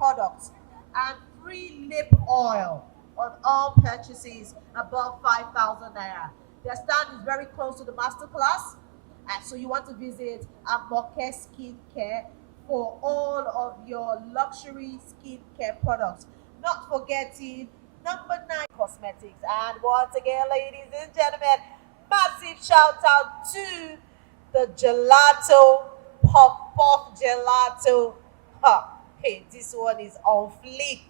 products and free lip oil on all purchases above 5,000 naira. Their stand is very close to the masterclass, so you want to visit Amoke Skincare for all of your luxury skincare products. Not forgetting number 9 cosmetics. And once again, ladies and gentlemen, massive shout out to the gelato, puff puff gelato. Huh. Hey, this one is on fleek.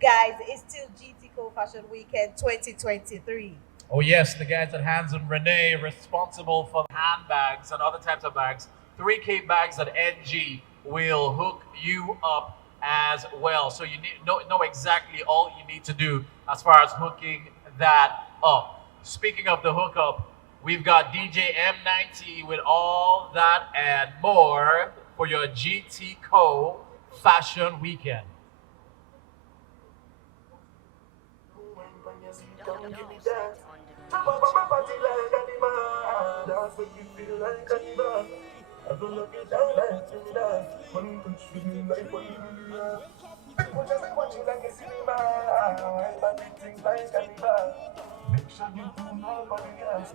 Guys, it's still Gtco Fashion Weekend 2023. Oh yes, the guys at Hands and Renee responsible for handbags and other types of bags. 3K bags at NG will hook you up as well. So you need know exactly all you need to do as far as hooking that up. Speaking of the hookup, we've got DJ M90 with all that and more for your GTco Fashion Weekend. Don't give me that. Chop up my body like animal. That's what you feel like animal. I don't look it down like criminal. One touch feeling like one million. People just watch you like a cinema. I body things like animal. Make sure you do nobody else.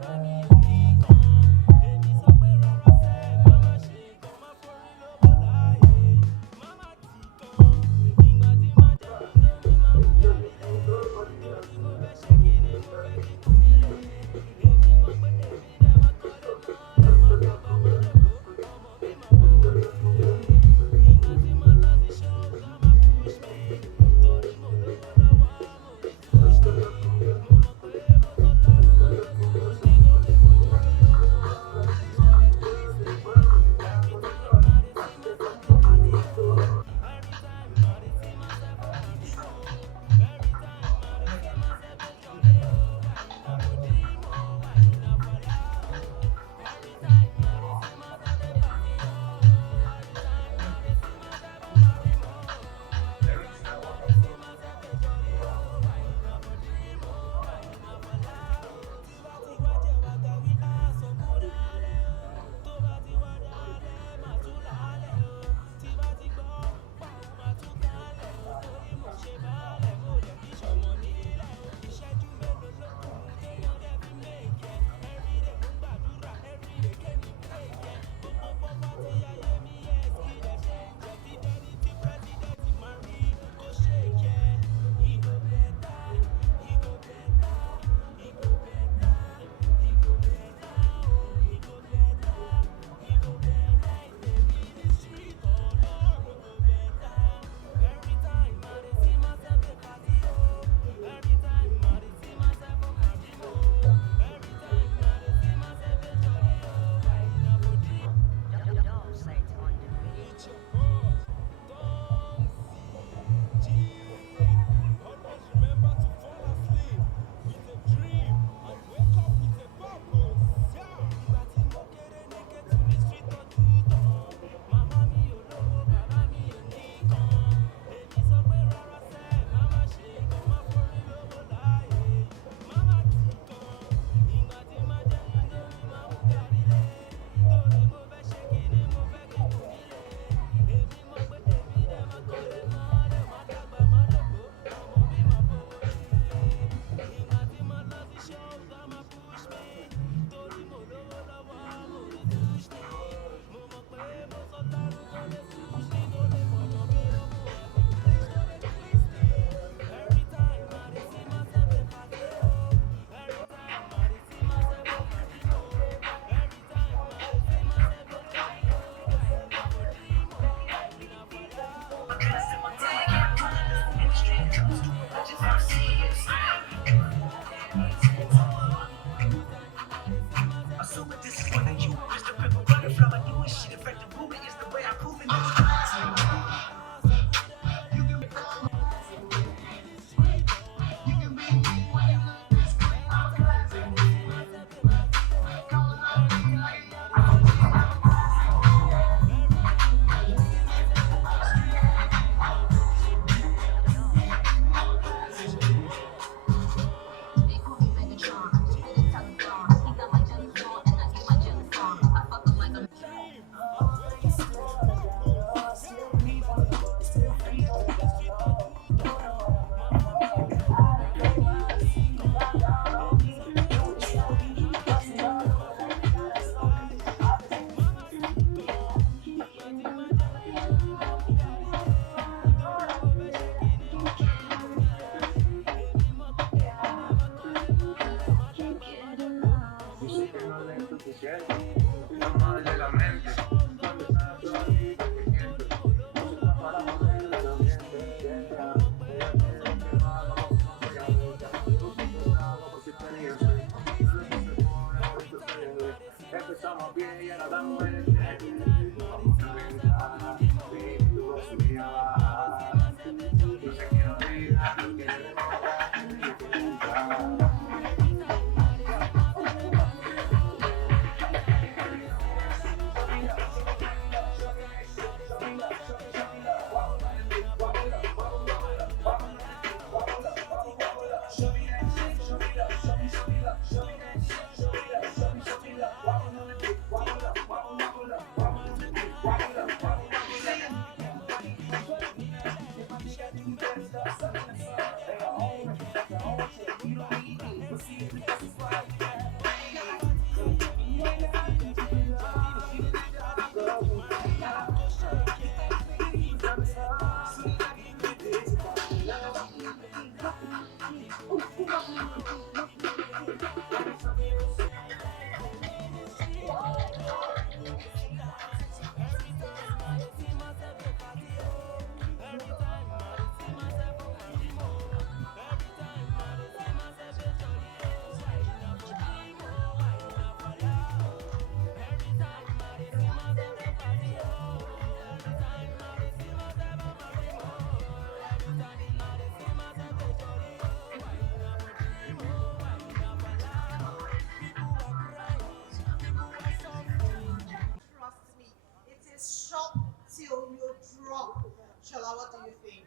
Trust me, it is shop till you drop. Shola, what do you think?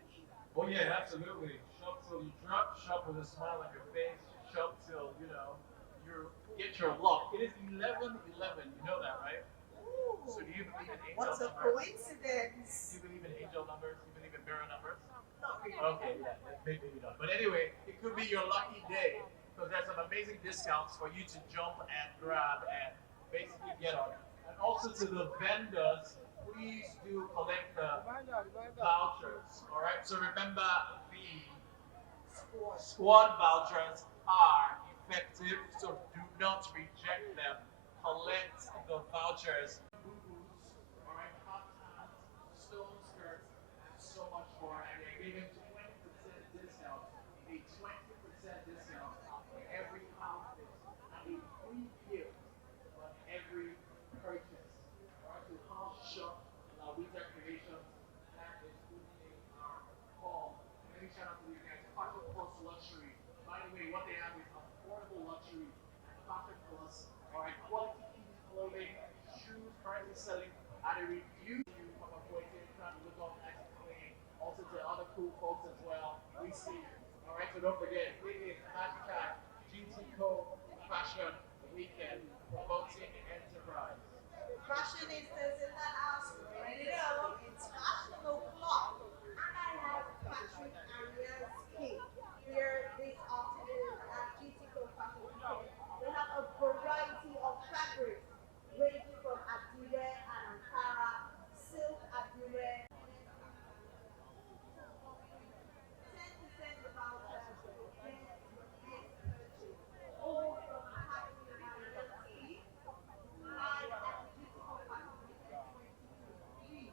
Oh yeah, absolutely. Shop till you drop. Shop with a smile on your face. Shop till you get your luck. It is 11:11. You know that, right? So do Ooh, you believe in angel what a numbers? Do coincidence. you believe in angel numbers? Do you believe in mirror numbers? Not really. Okay, yeah, maybe you don't. But anyway, it could be your lucky day because there's some amazing discounts for you to jump and grab and basically get on. And also to the vendors, please do collect the vouchers. All right. So remember, the Squad. squad vouchers are effective, so do not reject them. Collect the vouchers. Boo-boos, all right, hot hats, stone skirts, and so much more. And they're giving 20% discount, a 20% discount on every outfit, and a free gift on every purchase. All right, so come shop La Winter Creations. That is opening our hall. Let me shout out to you guys. Fashion Plus Luxury. By the way, what they have is affordable luxury at Fashion Plus. All right, quality kids clothing, shoes currently selling at a reduced you from avoiding trying to look all nice and clean. Also to other cool folks as well. We see you. All right, so don't forget, it is hashtag Gtco Fashion Weekend promoting enterprise. Fashionistas in the house, you already know it's fashion o'clock. And I have Patrick and Wizkid here this afternoon at Gtco Fashion Weekend. They have a variety of fabrics ranging from Adire and Ankara, silk Adire, 10% vouchers against your next purchase, all from Patrick and Wizkid live at the Gtco Fashion Weekend 2023.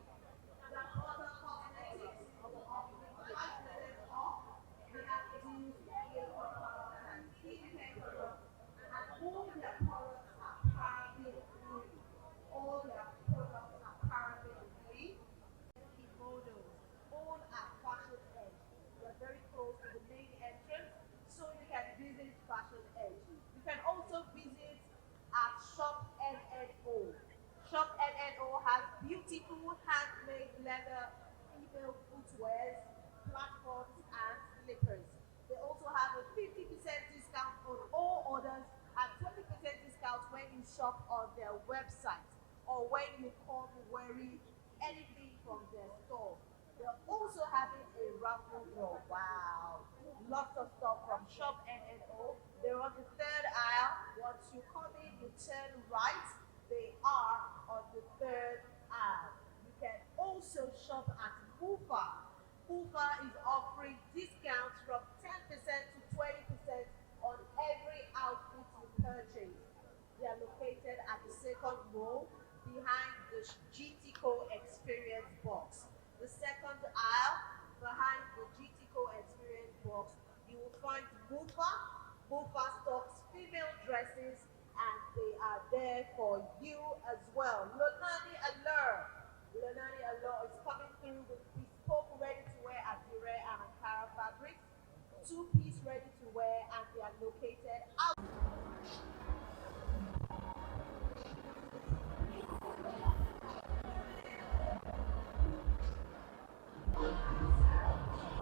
Dakota Cosmetics, we're offering 5% off. We have deals with hair products and skincare products, and all their products are paraben free. All their products are paraben free. Kimonos, all at Fashion Edge. We are very close to the main entrance, so you can visit Fashion Edge. You can also visit at Shop NNO. Shop NNO has beautiful handmade leather female footwears, platforms, and slippers. They also have a 50% discount on all orders and 20% discount when you shop on their website or when you come wearing anything from their store. They're also having a raffle draw. Wow. Lots of stuff from Shop NNO. They're on the third aisle. Once you come in, you turn right. They are on the third aisle. You can also shop at Mufa. Mufa is offering discounts from 10% to 20% on every outfit you purchase. They are located at the second row behind the GTCO Experience box. The second aisle behind the GTCO Experience box, you will find Mufa. Mufa stocks female dresses and they are there for you as well. Lonani Allure. Lonani Allure is coming through with bespoke ready to wear Adire and Ankara fabrics, two-piece ready to wear, and they are located